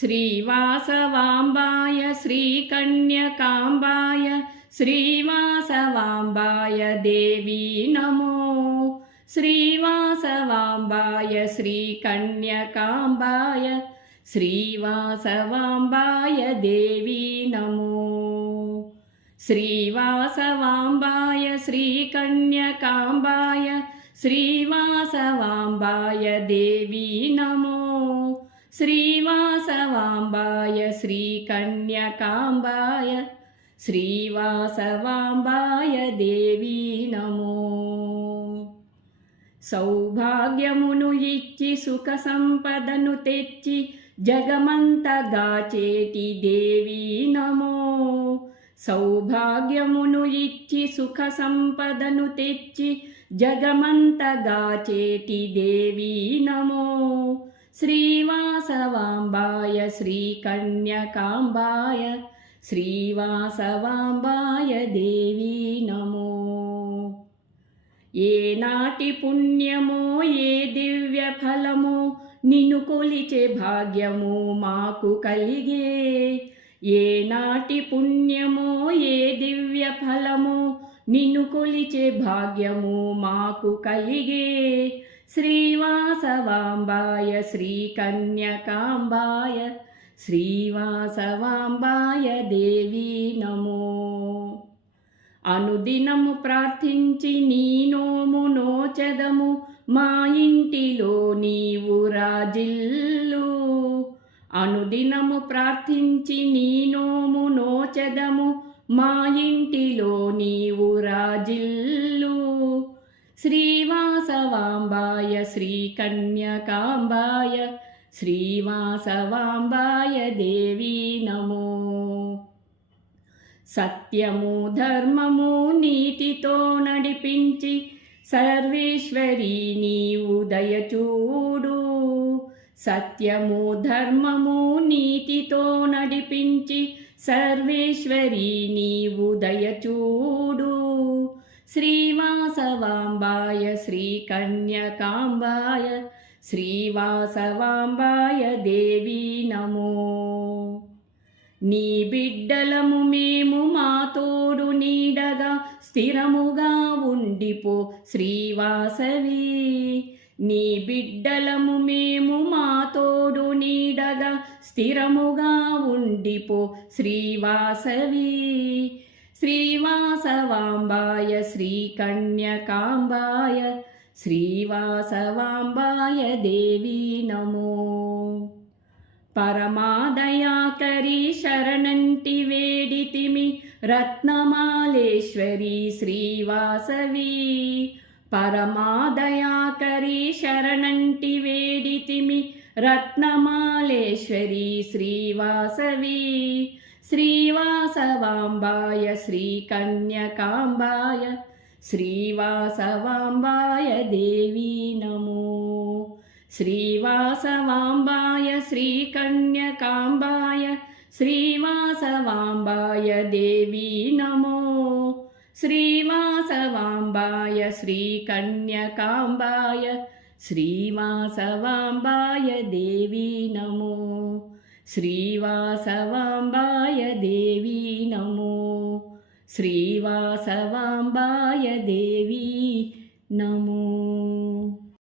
श्रीवासवाम्बाय श्रीकन्यकाम्बाय श्रीवासवाम्बाय देवी नमो। श्रीवासवाम्बाय श्रीकन्यकाम्बाय श्रीवासवाम्बाय देवी नमो। श्रीवासवाम्बाय श्रीकन्यकाम्बाय श्रीवासवाम्बाय देवी नमो। श्रीवासवाम्बाय श्रीकन्यकाम्बाय श्रीवासवाम्बाय देवी नमो। सौभाग्यमुनु इच्చి सुख संपदनु तेच्చి जगमंतगाचेటి देवी नमो। सौभाग्यमुनु इच्చి सुख संपदनु तेच्చి जगमंतगाचेటి देवी नमो। श्रीवासवाम्बाय श्रीकन्यकाम्बाय श्रीवासवाम्बाय देवी नमो। ఏ నాటి పుణ్యమో ఏ దివ్య ఫలమో నిన్ను కొలిచే భాగ్యము మాకు కలిగే। ఏ నాటి పుణ్యమో ఏ దివ్య ఫలమో నిన్ను కొలిచే భాగ్యము మాకు కలిగే। श्रीवासवाम्बाय श्रीकन्यकाम्बाय श्रीवासवाम्बाय देवी नमो। అనుదినము ప్రార్థించి నీ నోము నోచెదము మా ఇంటిలో నీవు రాజిల్లు। అనుదినము ప్రార్థించి నీ నోము నోచెదము మా ఇంటిలో నీవు రాజిల్లు। श्रीवासवाम्बाय श्रीकन्यकाम्बाय श्रीवासवाम्बाय देवी नमो। సత్యము ధర్మము నీతితో నడిపించి సర్వేశ్వరి నీవు దయచూడు। సత్యము ధర్మము నీతితో నడిపించి సర్వేశ్వరి నీవు దయచూడు। श्रीवासवाम्बाय श्रीकन्यकाम्बाय श्रीवासवाम्बाय देवी नमो। నీ బిడ్డలము మేము మా తోడు నీడగా స్థిరముగా ఉండిపో శ్రీవాసవి। నీ బిడ్డలము మేము మా తోడు నీడగా స్థిరముగా ఉండిపో శ్రీవాసవి। श्रीवासवाम्बाय श्रीकन्यकाम्बाय श्रीवासवाम्बाय देवी नमो। परमादयाकरी शरणंटि वेडितिमि रत्नमालेश्वरी श्रीवासवी। परमादयाकरी शरणंटि वेडितिमि रत्नमालेश्वरी श्रीवासवी। श्रीवासवाम्बाय श्रीकन्यकाम्बाय श्रीवासवाम्बाय देवी नमो। श्रीवासवाम्बाय श्रीकन्यकाम्बाय श्रीवासवाम्बाय देवी नमो। श्रीवासवाम्बाय श्रीकन्यकाम्बाय श्रीवासवाम्बाय देवी नमो। श्रीवासवाम्बाय देवी नमो। श्रीवासवाम्बाय देवी नमो।